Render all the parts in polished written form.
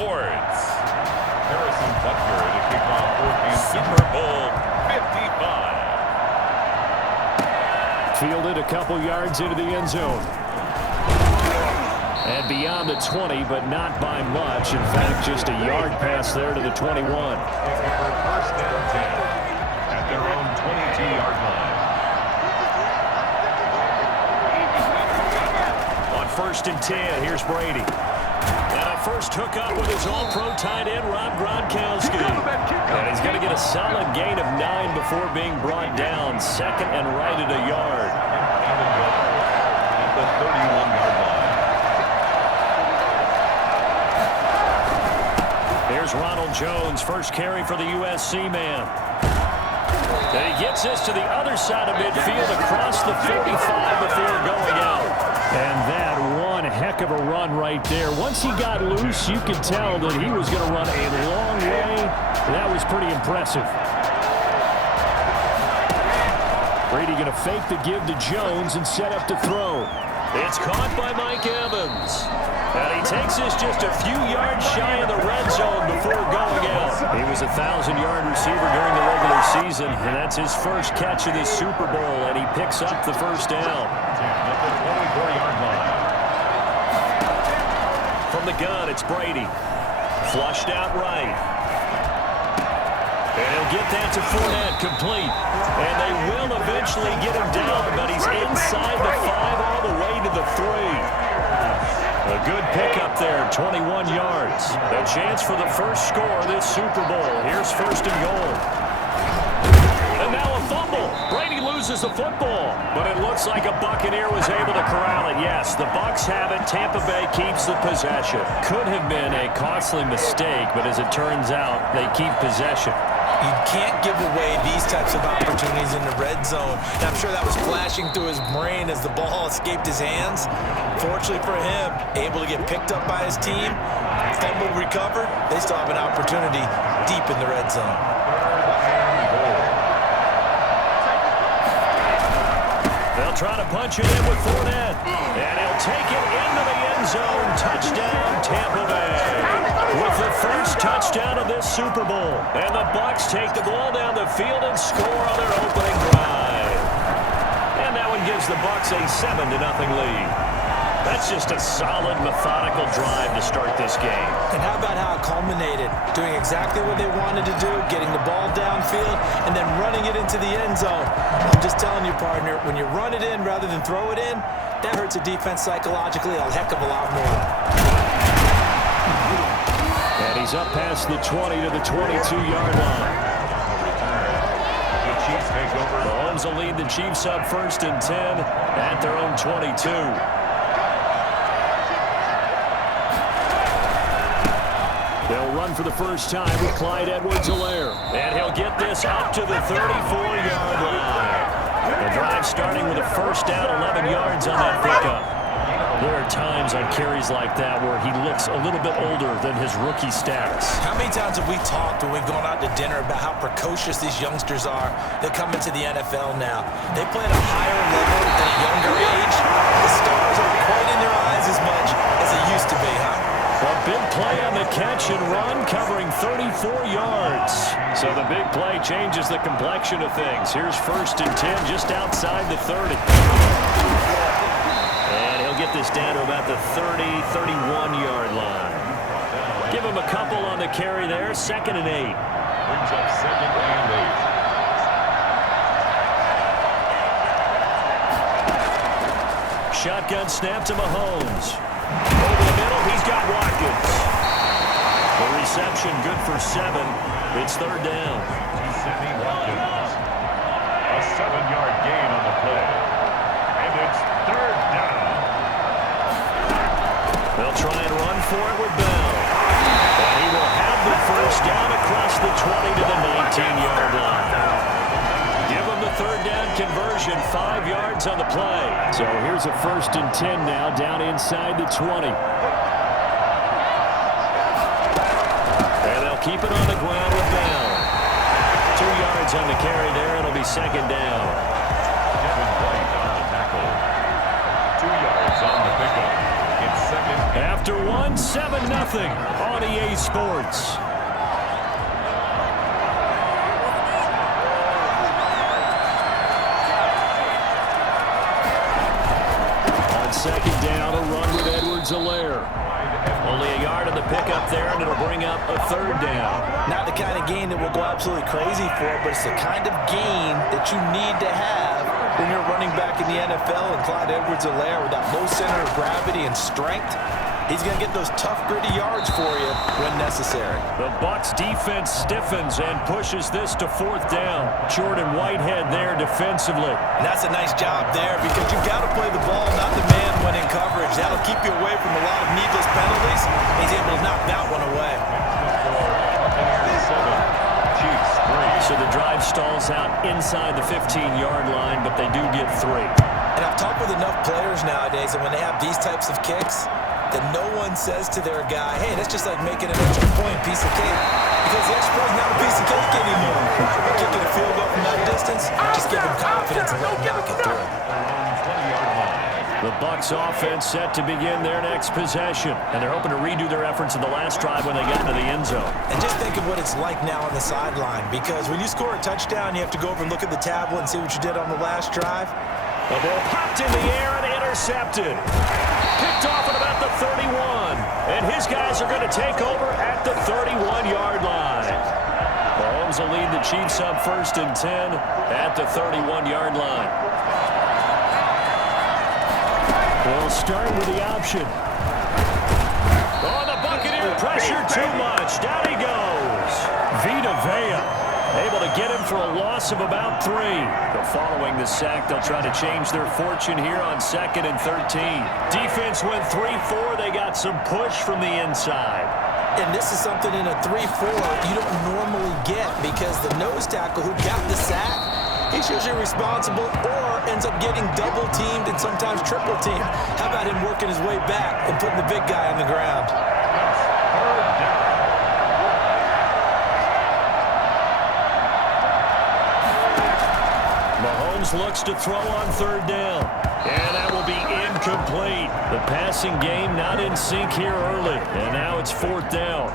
Sports. Harrison Butker to kick off Super Bowl 55. Fielded a couple yards into the end zone. And beyond the 20, but not by much. In fact, just a yard pass there to the 21. First down 10 at their own 22-yard line. On 1st and 10, here's Brady. And a first hookup with his all-pro tight end, Rob Gronkowski. And he's going to get a solid gain of 9 before being brought down. Second and right at a yard. At the 31-yard line. Here's Ronald Jones, first carry for the USC man. And he gets this to the other side of midfield across the 45 before going out. And that one heck of a run right there. Once he got loose, you could tell that he was going to run a long way. That was pretty impressive. Brady going to fake the give to Jones and set up to throw. It's caught by Mike Evans. And he takes this just a few yards shy of the red zone before going out. He was a 1,000-yard receiver during the regular season, and that's his first catch of this Super Bowl, and he picks up the first down. From the gun, it's Brady. Flushed out right. And he'll get that to Fournette, complete. And they will eventually get him down, but he's inside the 5 all the way to the 3. A good pickup there, 21 yards. A chance for the first score of this Super Bowl. Here's 1st and goal. And now a fumble. Brady loses the football, but it looks like a Buccaneer was able to corral it. Yes, the Bucs have it. Tampa Bay keeps the possession. Could have been a costly mistake, but as it turns out, they keep possession. You can't give away these types of opportunities in the red zone. And I'm sure that was flashing through his brain as the ball escaped his hands. Fortunately for him, able to get picked up by his team, fumble recovered. They still have an opportunity deep in the red zone. They'll try to punch it in with Fournette. And he'll take it into the end zone. Touchdown, Tampa Bay. With the first touchdown of this Super Bowl. And the Bucs take the ball down the field and score on their opening drive. And that one gives the Bucs a 7-0 lead. That's just a solid, methodical drive to start this game. And how about how it culminated? Doing exactly what they wanted to do, getting the ball downfield, and then running it into the end zone. I'm just telling you, partner, when you run it in rather than throw it in, that hurts a defense psychologically a heck of a lot more. And he's up past the 20 to the 22-yard line. The Chiefs take over. Mahomes will lead the Chiefs up 1st and 10 at their own 22. They'll run for the first time with Clyde Edwards-Helaire. And he'll get this up to the 34-yard line. The drive starting with a first down, 11 yards on that pickup. There are times on carries like that where he looks a little bit older than his rookie status. How many times have we talked when we've gone out to dinner about how precocious these youngsters are that come into the NFL now? They play at a higher level at a younger age. The stars aren't quite in their eyes as much as it used to be, huh? A big play on the catch and run, covering 34 yards. So the big play changes the complexion of things. Here's 1st and 10 just outside the 30. And he'll get this down to about the 30, 31-yard line. Give him a couple on the carry there. 2nd and 8. Brings up 2nd and 8. Shotgun snap to Mahomes. Over the middle, he's got Watkins. The reception good for 7. It's 3rd down. Sammy Watkins. A 7-yard gain on the play. And it's 3rd down. They'll try and run for it with Bell. And he will have the first down across the 20 to the 19-yard line. Give him the 3rd down conversion, 5 yards on the play. So here's a 1st and 10 now, down inside the 20. And they'll keep it on the ground with Bell. 2 yards on the carry there. It'll be 2nd down. Kevin White on the tackle. 2 yards on the pickup. It's 2nd. After 1 won 7-0 on EA Sports. On second down, a run with Edwards-Helaire. Only a yard on the pickup there, and it'll bring up a third down. Not the kind of gain that we'll go absolutely crazy for, but it's the kind of gain that you need to have when you're running back in the NFL. And Clyde Edwards-Helaire, with that low center of gravity and strength, he's going to get those tough, gritty yards for you when necessary. The Bucs defense stiffens and pushes this to fourth down. Jordan Whitehead there defensively. And that's a nice job there because you've got to play the ball, not the man when in coverage. That'll keep you away from a lot of needless penalties. He's able to knock that one away. So the drive stalls out inside the 15-yard line, but they do get 3. And I've talked with enough players nowadays, and when they have these types of kicks, that no one says to their guy, hey, that's just like making an extra point piece of cake. Because the extra point is not a piece of cake anymore. By kicking a field goal from that distance, just give them confidence and let them knock it through. The Bucs offense set to begin their next possession. And they're hoping to redo their efforts in the last drive when they got into the end zone. And just think of what it's like now on the sideline. Because when you score a touchdown, you have to go over and look at the tablet and see what you did on the last drive. The ball popped in the air and intercepted. Picked off at about the 31. And his guys are going to take over at the 31-yard line. Mahomes will lead the Chiefs up 1st and 10 at the 31-yard line. We'll start with the option. Oh, the Buccaneer pressure too much. Down he goes. Vita Vea able to get him for a loss of about 3. But following the sack, they'll try to change their fortune here on 2nd and 13. Defense went 3-4. They got some push from the inside. And this is something in a 3-4 you don't normally get because the nose tackle who got the sack, he's usually responsible or ends up getting double-teamed and sometimes triple-teamed. How about him working his way back and putting the big guy on the ground? Mahomes looks to throw on 3rd down. And that will be incomplete. The passing game not in sync here early. And now it's 4th down.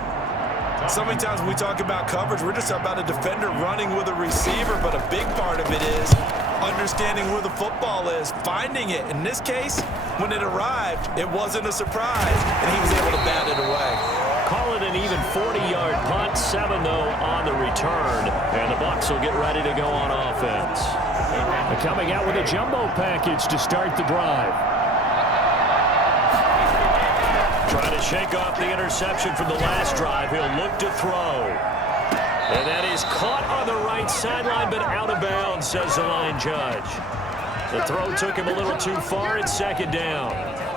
So many times when we talk about coverage, we're just about a defender running with a receiver, but a big part of it is understanding where the football is, finding it. In this case, when it arrived, it wasn't a surprise, and he was able to bat it away. Call it an even 40-yard punt, 7 though on the return, and the Bucs will get ready to go on offense. They're coming out with a jumbo package to start the drive. Trying to shake off the interception from the last drive. He'll look to throw. And that is caught on the right sideline, but out of bounds, says the line judge. The throw took him a little too far. It's 2nd down.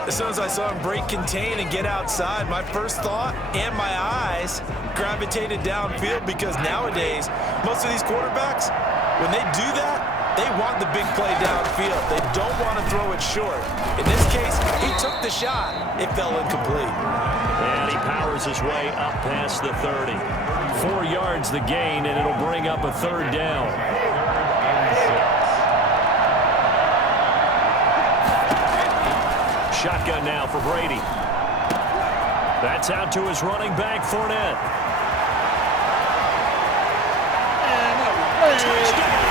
As soon as I saw him break contain and get outside, my first thought and my eyes gravitated downfield because nowadays, most of these quarterbacks, when they do that, they want the big play downfield. They don't want to throw it short. In this case, he took the shot. It fell incomplete. And he powers his way up past the 30. 4 yards the gain, and it'll bring up a 3rd down. Shotgun now for Brady. That's out to his running back, Fournette. Touchdown!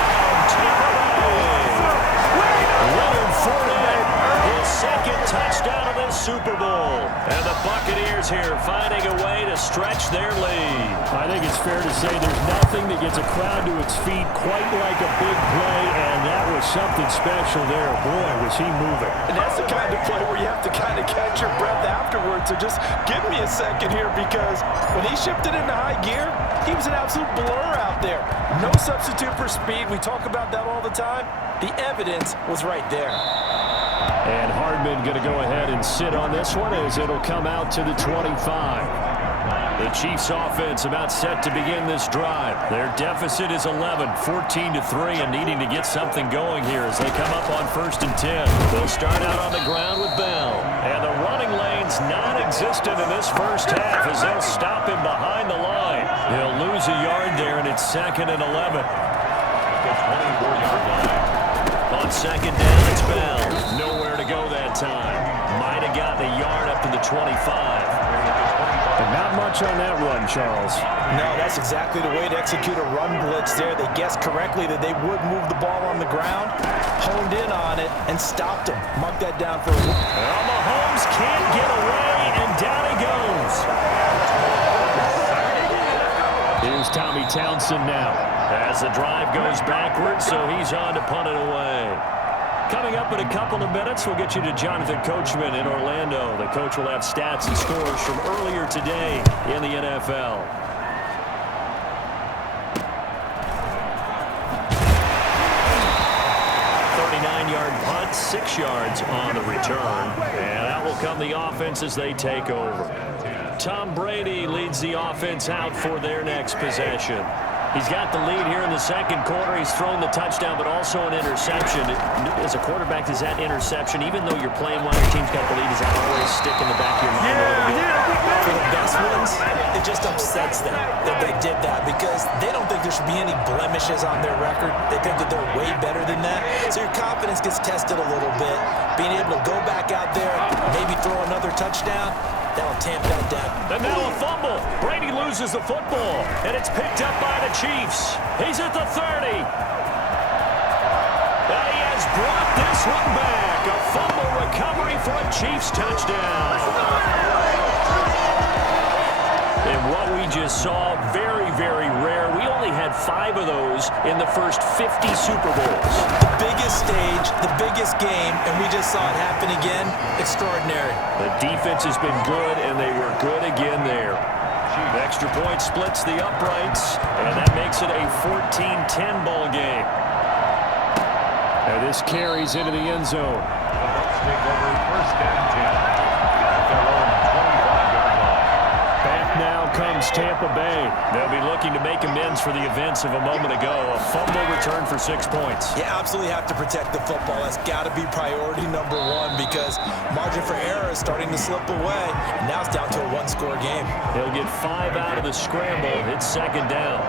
Leonard Fournette, his 2nd touchdown of the Super Bowl. And the Buccaneers here finding a way to stretch their lead. I think it's fair to say there's nothing that gets a crowd to its feet quite like a big play, and that was something special there. Boy, was he moving. And that's the kind of play where you have to kind of catch your breath afterwards. So just give me a second here because when he shifted into high gear, he was an absolute blur out there. No substitute for speed. We talk about that all the time. The evidence was right there. And Hardman going to go ahead and sit on this one as it'll come out to the 25. The Chiefs offense about set to begin this drive. Their deficit is 11, 14-3, and needing to get something going here as they come up on 1st and 10. They'll start out on the ground with Bell. And the running lane's non-existent in this first half as they'll stop him behind the line. He'll lose a yard there, and it's 2nd and 11. The 24-yard line. On 2nd down, it's Bell. Nowhere to go that time. Might have gotten a yard up to the 25. But not much on that run, Charles. No, that's exactly the way to execute a run blitz there. They guessed correctly that they would move the ball on the ground, honed in on it, and stopped him. Mark that down for a look. Well, Mahomes can't get away, and down he goes. Here's Tommy Townsend now as the drive goes backwards, so he's on to punt it away. Coming up in a couple of minutes, we'll get you to Jonathan Coachman in Orlando. The coach will have stats and scores from earlier today in the NFL. Yard punt, 6 yards on the return, and out will come the offense as they take over. Tom Brady leads the offense out for their next possession. He's got the lead here in the second quarter. He's thrown the touchdown, but also an interception. As a quarterback, does that interception, even though you're playing while your team's got the lead, does that always stick in the back of your mind? For the best ones, it just upsets them that they did that because they don't think there should be any blemishes on their record. They think that they're way better than that. So your confidence gets tested a little bit. Being able to go back out there, maybe throw another touchdown, that'll tamp that down. And now a fumble. Brady loses the football, and it's picked up by the Chiefs. He's at the 30. And he has brought this one back. A fumble recovery for a Chiefs touchdown. And what we just saw, very, very rare. We only had 5 of those in the first 50 Super Bowls. The biggest stage, the biggest game, and we just saw it happen again. Extraordinary. The defense has been good, and they were good again there. The extra point splits the uprights, and that makes it a 14-10 ball game. And this carries into the end zone. The Bucs take over first and 10 at their own 25-yard line. Back now comes Tampa Bay. They'll be looking to make amends for the events of a moment ago. A fumble return for 6 points. You absolutely have to protect the football. That's got to be priority number 1 because margin for error is starting to slip away. And now it's down to a 1-score game. He'll get 5 out of the scramble. It's second down.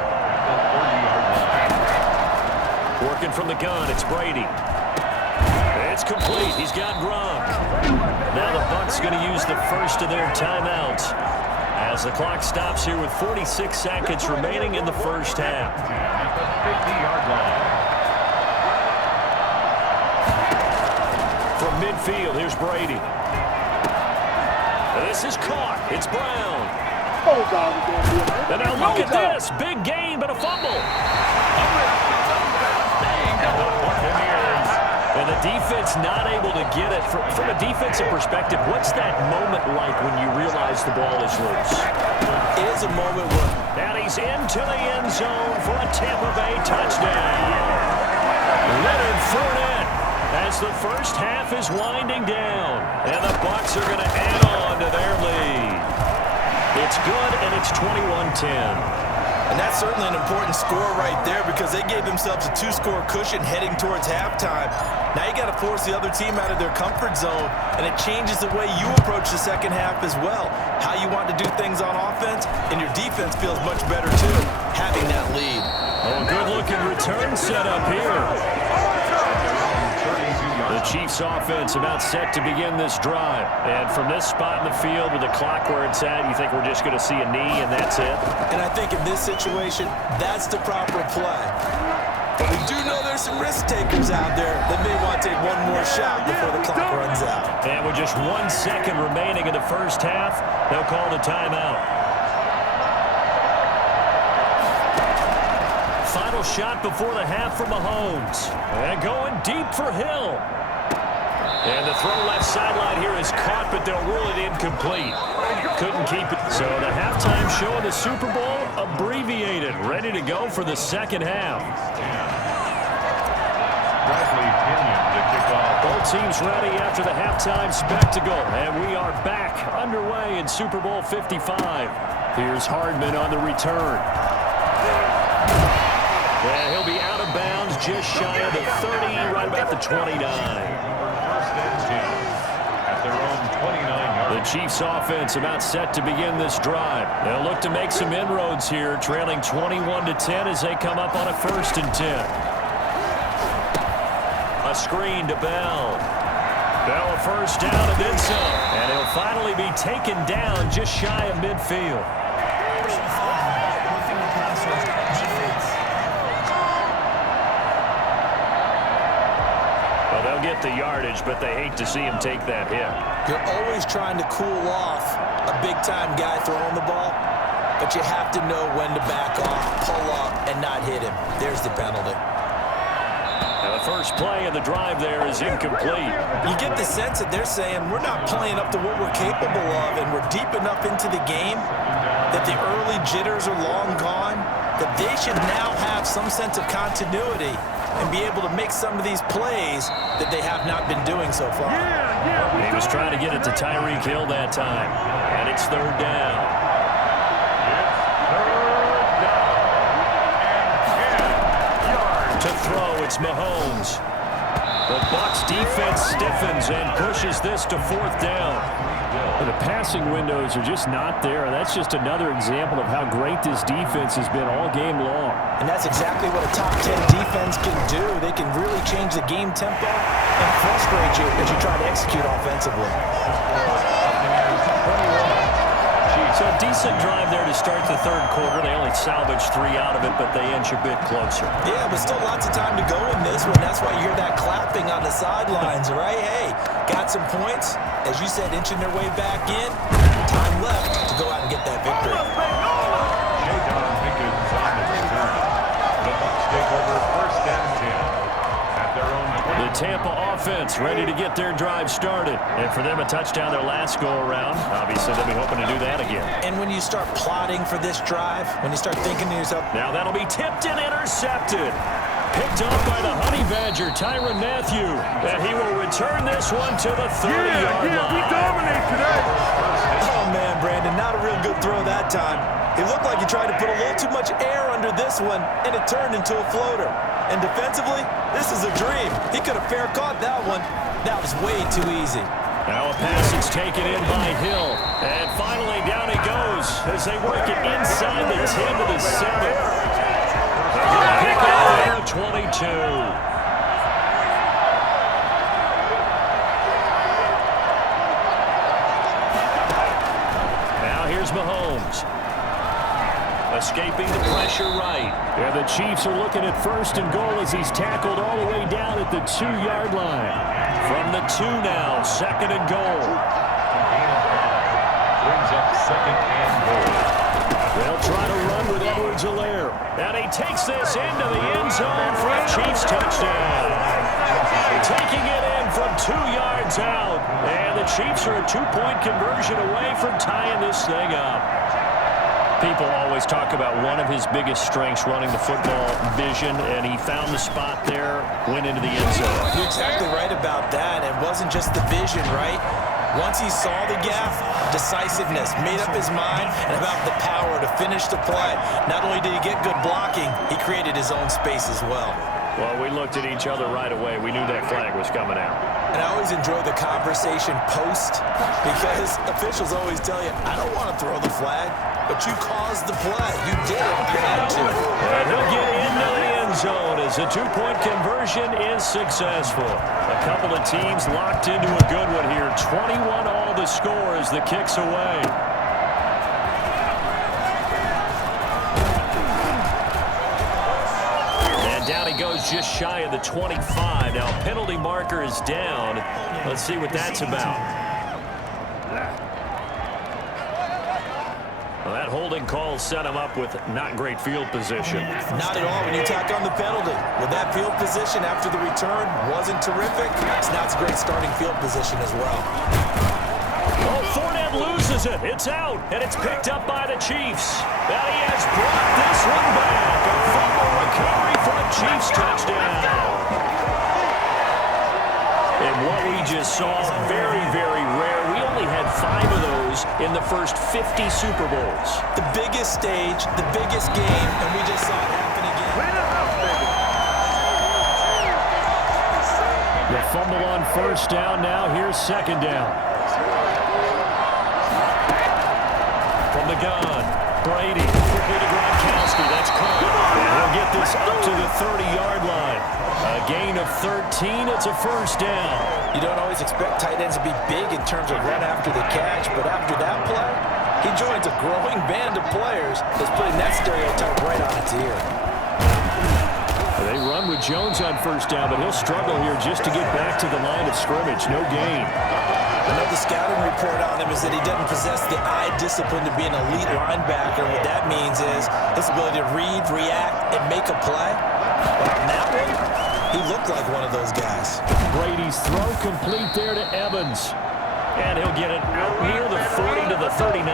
Working from the gun, it's Brady. It's complete. He's got Gronk. Now the Bucs going to use the first of their timeouts as the clock stops here with 46 seconds remaining in the first half. At the 50-yard line. From midfield, here's Brady. This is caught. It's Brown. And now look at this. Big gain, but a fumble. And the defense not able to get it. From a defensive perspective, what's that moment like when you realize the ball is loose? It is a moment where... And he's into the end zone for a Tampa Bay touchdown. Leonard Fournette as the first half is winding down. And the Bucs are going to add on to their lead. It's good, and it's 21-10. And that's certainly an important score right there because they gave themselves a 2-score cushion heading towards halftime. Now you got to force the other team out of their comfort zone, and it changes the way you approach the second half as well. How you want to do things on offense, and your defense feels much better too, having that lead. Oh, good-looking return set up here. The Chiefs offense about set to begin this drive. And from this spot in the field with the clock where it's at, you think we're just going to see a knee and that's it? And I think in this situation, that's the proper play. But we do know there's some risk takers out there that may want to take one more shot before the clock runs out. And with just 1 second remaining in the first half, they'll call the timeout. Final shot before the half from Mahomes. And going deep for Hill. And the throw left sideline here is caught, but they'll rule it incomplete. Couldn't keep it. So the halftime show of the Super Bowl abbreviated, ready to go for the second half. Both teams ready after the halftime spectacle, and we are back underway in Super Bowl 55. Here's Hardman on the return. And he'll be out of bounds just shy of the 30, right about the 29. The Chiefs offense about set to begin this drive. They'll look to make some inroads here, trailing 21-10 as they come up on a 1st and 10. A screen to Bell. Bell a first down and then some. And he'll finally be taken down just shy of midfield. Well, they'll get the yardage, but they hate to see him take that hit. You're always trying to cool off a big-time guy throwing the ball, but you have to know when to back off, pull up, and not hit him. There's the penalty. Now the first play of the drive there is incomplete. You get the sense that they're saying we're not playing up to what we're capable of, and we're deep enough into the game that the early jitters are long gone, that they should now have some sense of continuity and be able to make some of these plays that they have not been doing so far. He was trying to get it to Tyreek Hill that time, and it's third down. To throw, it's Mahomes. The Bucs defense stiffens and pushes this to fourth down. The passing windows are just not there. That's just another example of how great this defense has been all game long. And that's exactly what a top 10 defense can do. They can really change the game tempo and frustrate you as you try to execute offensively. So a decent drive there to start the third quarter. They only salvaged 3 out of it, but they inch a bit closer. Yeah, but still lots of time to go in this one. That's why you hear that clapping on the sidelines, right? Hey, got some points. As you said, inching their way back in. Time left to go out and get that victory. The Bucs take over first and 10 at their own 20. The Tampa offense ready to get their drive started. And for them, a touchdown their last go-around. Obviously, they'll be hoping to do that again. And when you start plotting for this drive, when you start thinking to yourself, now that'll be tipped and intercepted. Picked off by the Honey Badger, Tyrann Mathieu. And he will return this one to the 30-yard line. We dominate today. oh man, Brandon, not a real good throw that time. It looked like he tried to put a little too much air under this one, and it turned into a floater. And defensively, this is a dream. He could have fair caught that one. That was way too easy. Now a pass is taken in by Hill. And finally down he goes as they work it inside the 10 to the 7. Pick up 22. Now here's Mahomes. Escaping the pressure right. Yeah, the Chiefs are looking at first and goal as he's tackled all the way down at the 2-yard line. From the 2 now, second and goal. Brings up second and goal. They'll try to run with Edwards-Helaire. And he takes this into the end zone for a Chiefs touchdown. Taking it in from 2 yards out. And the Chiefs are a 2-point conversion away from tying this thing up. People always talk about one of his biggest strengths running the football, vision, and he found the spot there, went into the end zone. You're exactly right about that. It wasn't just the vision, right? Once he saw the gap, decisiveness, made up his mind, and about the power to finish the play. Not only did he get good blocking, he created his own space as well. Well, we looked at each other right away. We knew that flag was coming out. And I always enjoy the conversation post because officials always tell you, I don't want to throw the flag, but you caused the play. You did it. You had to. And he'll get into the end zone as the 2-point conversion is successful. A couple of teams locked into a good one here. 21 all the score as the kick's away. Down he goes just shy of the 25. Now penalty marker is down. Let's see what that's about. Well, that holding call set him up with not great field position. Not at all when you tack on the penalty. With that field position after the return wasn't terrific. It's not a great starting field position as well. Oh, Fournette loses it. It's out, and it's picked up by the Chiefs. Now he has brought this one back. A fumble recovery for a Chiefs touchdown. And what we just saw, very, very rare. We only had 5 of those in the first 50 Super Bowls. The biggest stage, the biggest game, and we just saw it happen again. The fumble on first down now. Here's second down. From the gun, Brady, quickly to Gronkowski. That's caught. And he'll get this up to the 30-yard line. gain of 13. It's a first down. You don't always expect tight ends to be big in terms of run after the catch, but after that play, he joins a growing band of players that's putting that stereotype right on its ear. They run with Jones on first down, but he'll struggle here just to get back to the line of scrimmage. No gain. I know the scouting report on him is that he doesn't possess the eye discipline to be an elite linebacker. What that means is his ability to read, react, and make a play. But on that one, he looked like one of those guys. Brady's throw complete there to Evans. And he'll get it out near the 40 to the 39.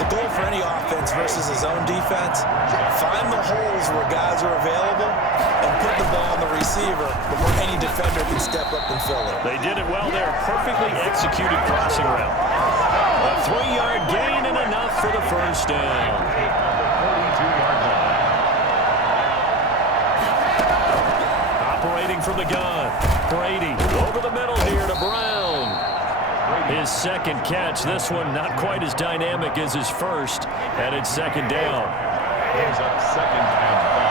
The goal for any offense versus his own defense, find the holes where guys are available and put the ball on the receiver before any defender can step up and fill it. They did it well there. Perfectly executed crossing route. A 3-yard gain and enough for the first down. Operating from the gun. Brady over the middle here to Brown. His second catch. This one not quite as dynamic as his first. And it's second down. Brings up second and 5.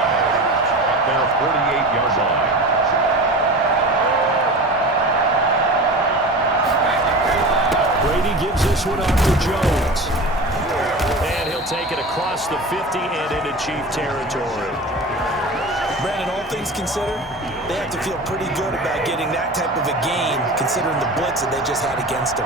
At their 48-yard line. Brady gives this one off to Jones. And he'll take it across the 50 and into Chief territory. Brandon, all things considered, they have to feel pretty good about getting that type of a gain, considering the blitz that they just had against them.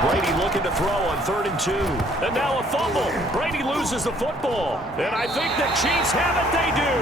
Brady looking to throw on 3rd and 2. And now a fumble. Brady loses the football. And I think the Chiefs have it. They do.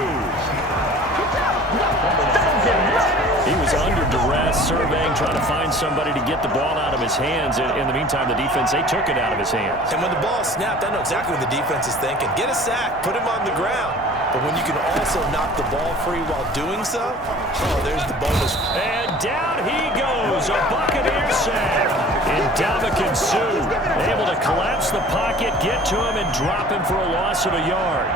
He was under duress, surveying, trying to find somebody to get the ball out of his hands. In the meantime, the defense, they took it out of his hands. And when the ball snapped, I know exactly what the defense is thinking. Get a sack, put him on the ground. But when you can also knock the ball free while doing so, oh, there's the bonus. And down he goes, a Buccaneer sack. And Ndamukong Suh able to collapse the pocket, get to him, and drop him for a loss of a yard.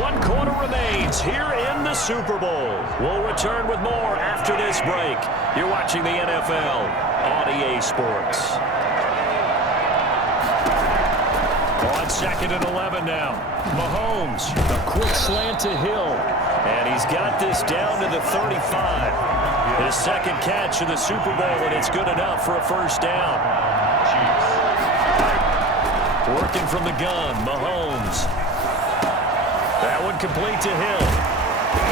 One quarter remains here in the Super Bowl. We'll return with more after this break. You're watching the NFL on EA Sports. On 2nd and 11 now. Mahomes, a quick slant to Hill. And he's got this down to the 35. His second catch of the Super Bowl, and it's good enough for a first down. Working from the gun, Mahomes. That one complete to Hill.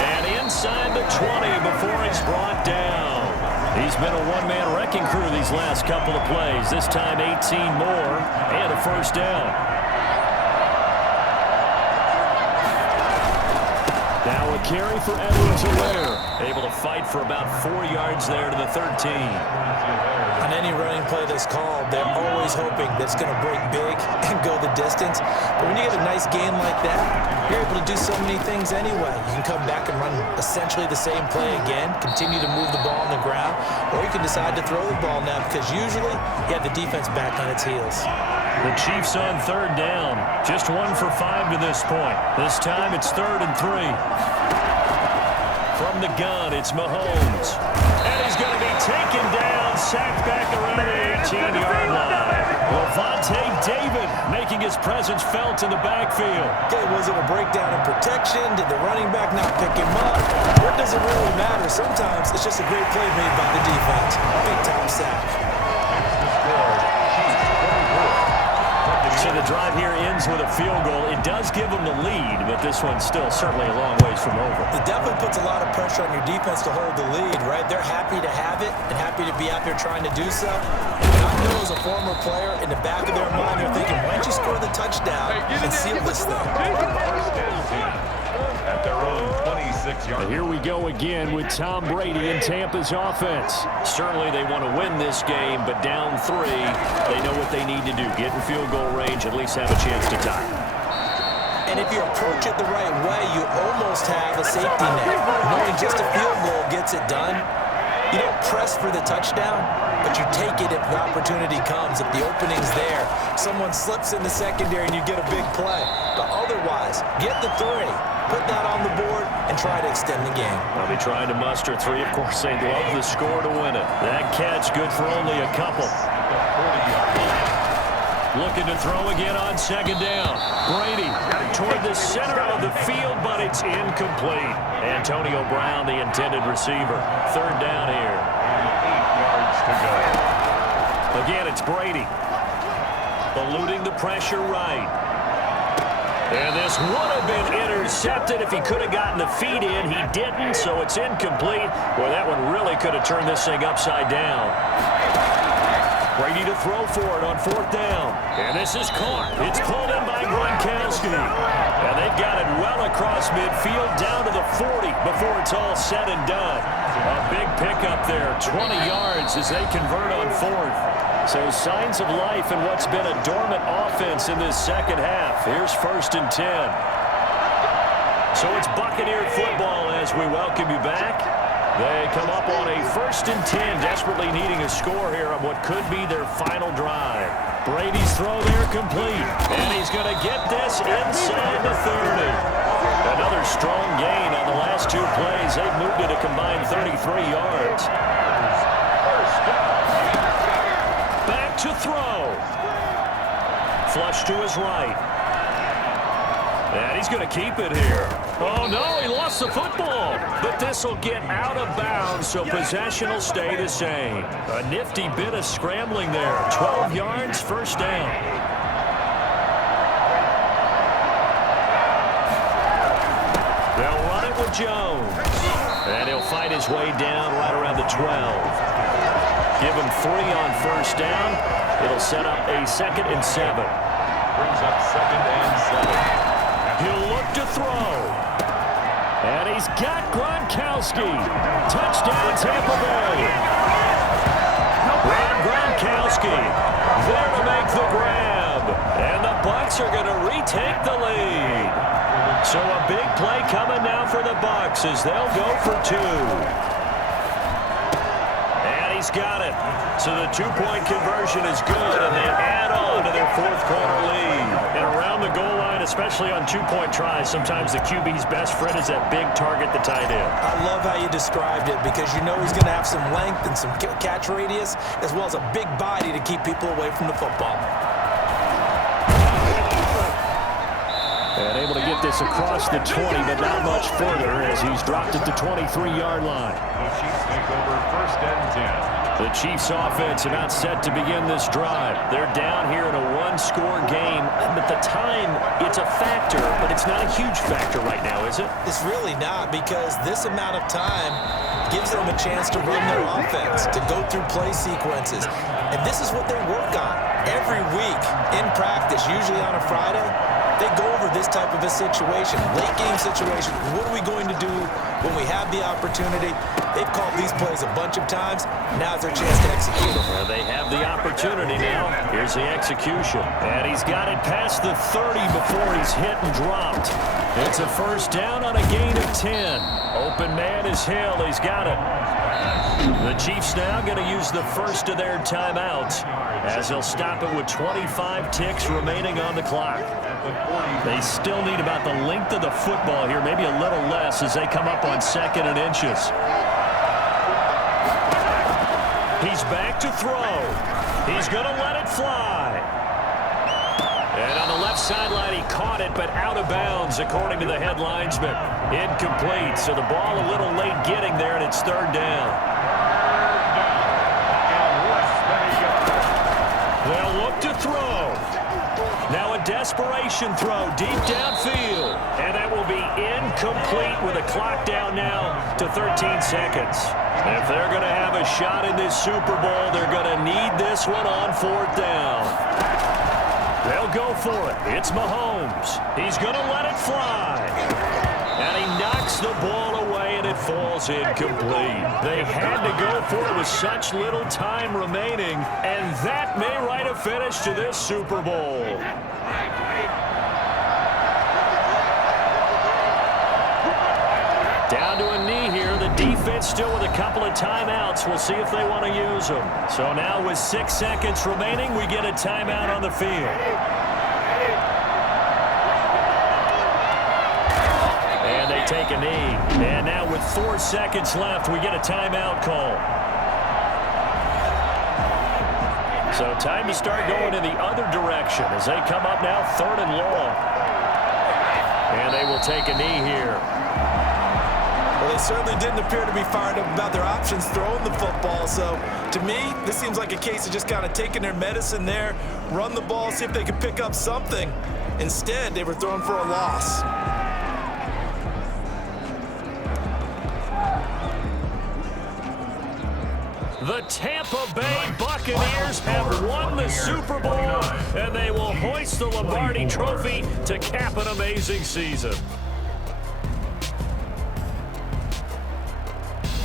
And inside the 20 before he's brought down. He's been a one-man wrecking crew these last couple of plays. This time 18 more and a first down. Now a carry for Edwards-Helaire. Able to fight for about 4 yards there to the 13. On any running play that's called, they're always hoping that it's going to break big and go the distance. But when you get a nice gain like that, you're able to do so many things anyway. You can come back and run essentially the same play again, continue to move the ball on the ground, or you can decide to throw the ball now because usually you have the defense back on its heels. The Chiefs on 3rd down. Just 1 for 5 to this point. This time it's 3rd and 3. From the gun, it's Mahomes. And he's going to be taken down, sacked back around the 18-yard line. Levante David making his presence felt in the backfield. Okay, was it a breakdown in protection? Did the running back not pick him up? What does it really matter? Sometimes it's just a great play made by the defense. Big-time sack. So the drive here ends with a field goal. It does give them the lead, but this one's still certainly a long ways from over. It definitely puts a lot of pressure on your defense to hold the lead, right? They're happy to have it and happy to be out there trying to do so. And I know as a former player, in the back of their mind, they're thinking, why don't you score the touchdown and seal this thing? At their own 26-yard. Here we go again with Tom Brady and Tampa's offense. Certainly they want to win this game, but down 3, they know what they need to do. Get in field goal range, at least have a chance to tie. And if you approach it the right way, you almost have a safety net. Knowing just a field goal gets it done. You don't press for the touchdown, but you take it if the opportunity comes. If the opening's there, someone slips in the secondary and you get a big play. But otherwise, get the 3. Put that on the board and try to extend the game. They'll be trying to muster 3. Of course, they'd love the score to win it. That catch good for only a couple. Looking to throw again on second down. Brady toward the center of the field, but it's incomplete. Antonio Brown, the intended receiver. Third down here. 8 yards to go. Again, it's Brady. Eluding the pressure right. And this would have been intercepted if he could have gotten the feet in. He didn't, so it's incomplete. Boy, that one really could have turned this thing upside down. Brady to throw for it on fourth down. And this is caught. It's pulled in by Gronkowski. And they've got it well across midfield down to the 40 before it's all said and done. A big pickup there, 20 yards as they convert on fourth. So signs of life in what's been a dormant offense in this second half. Here's 1st and 10. So it's Buccaneer football as we welcome you back. They come up on a 1st and 10, desperately needing a score here on what could be their final drive. Brady's throw there complete, and he's going to get this inside the 30. Another strong gain on the last 2 plays. They've moved it a combined 33 yards. Back to throw. Flush to his right. And he's going to keep it here. Oh, no, he lost the football. But this will get out of bounds, so possession will stay the same. A nifty bit of scrambling there. 12 yards, first down. They'll run it with Jones. And he'll fight his way down right around the 12. Give him 3 on first down. It'll set up a 2nd and 7. Brings up 2nd and 7. He'll look to throw. And he's got Gronkowski. Touchdown, Tampa Bay. Rob Gronkowski there to make the grab. And the Bucs are going to retake the lead. So a big play coming now for the Bucs as they'll go for 2. And he's got it. So the 2-point conversion is good, and they add on to their 4th quarter lead. And around the goal line, especially on 2-point tries, sometimes the QB's best friend is that big target, the tight end. I love how you described it because you know he's going to have some length and some catch radius as well as a big body to keep people away from the football. And able to get this across the 20, but not much further as he's dropped at the 23-yard line. The Chiefs take over 1st and 10. The Chiefs offense about set to begin this drive. They're down here in a 1-score game, but the time, it's a factor, but it's not a huge factor right now, is it? It's really not because this amount of time gives them a chance to run their offense, to go through play sequences. And this is what they work on every week in practice, usually on a Friday. They go over this type of a situation, late game situation. What are we going to do when we have the opportunity? They've called these plays a bunch of times. Now's their chance to execute them. Well, they have the opportunity now. Here's the execution. And he's got it past the 30 before he's hit and dropped. It's a first down on a gain of 10. Open man is Hill. He's got it. The Chiefs now going to use the first of their timeouts as they'll stop it with 25 ticks remaining on the clock. They still need about the length of the football here, maybe a little less as they come up on 2nd and inches. He's back to throw. He's going to let it fly. And on the left sideline, he caught it, but out of bounds, according to the head linesman. Incomplete, so the ball a little late getting there, and it's 3rd down. They'll look to throw. Now a desperation throw deep downfield. And that will be incomplete with a clock down now to 13 seconds. If they're going to have a shot in this Super Bowl, they're going to need this one on 4th down. They'll go for it. It's Mahomes. He's going to let it fly. And he knocks the ball away, and it falls incomplete. They had to go for it with such little time remaining, and that may write a finish to this Super Bowl. Down to a knee here. The defense still with a couple of timeouts. We'll see if they want to use them. So now with 6 seconds remaining, we get a timeout on the field. And they take a knee. And now with 4 seconds left, we get a timeout call. So time to start going in the other direction as they come up now 3rd and long. And they will take a knee here. Well, they certainly didn't appear to be fired up about their options throwing the football. So, to me, this seems like a case of just kind of taking their medicine there, run the ball, see if they can pick up something. Instead, they were throwing for a loss. The Tampa Bay Buccaneers have won the Super Bowl, and they will hoist the Lombardi Trophy to cap an amazing season.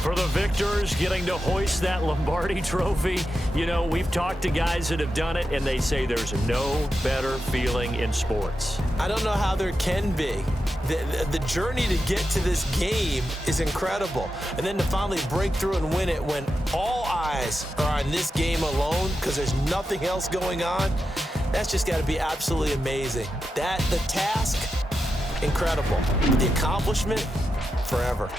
For the victors, getting to hoist that Lombardi Trophy, you know, we've talked to guys that have done it, and they say there's no better feeling in sports. I don't know how there can be. The journey to get to this game is incredible. And then to finally break through and win it when all eyes are on this game alone because there's nothing else going on, that's just got to be absolutely amazing. The task, incredible. The accomplishment, forever.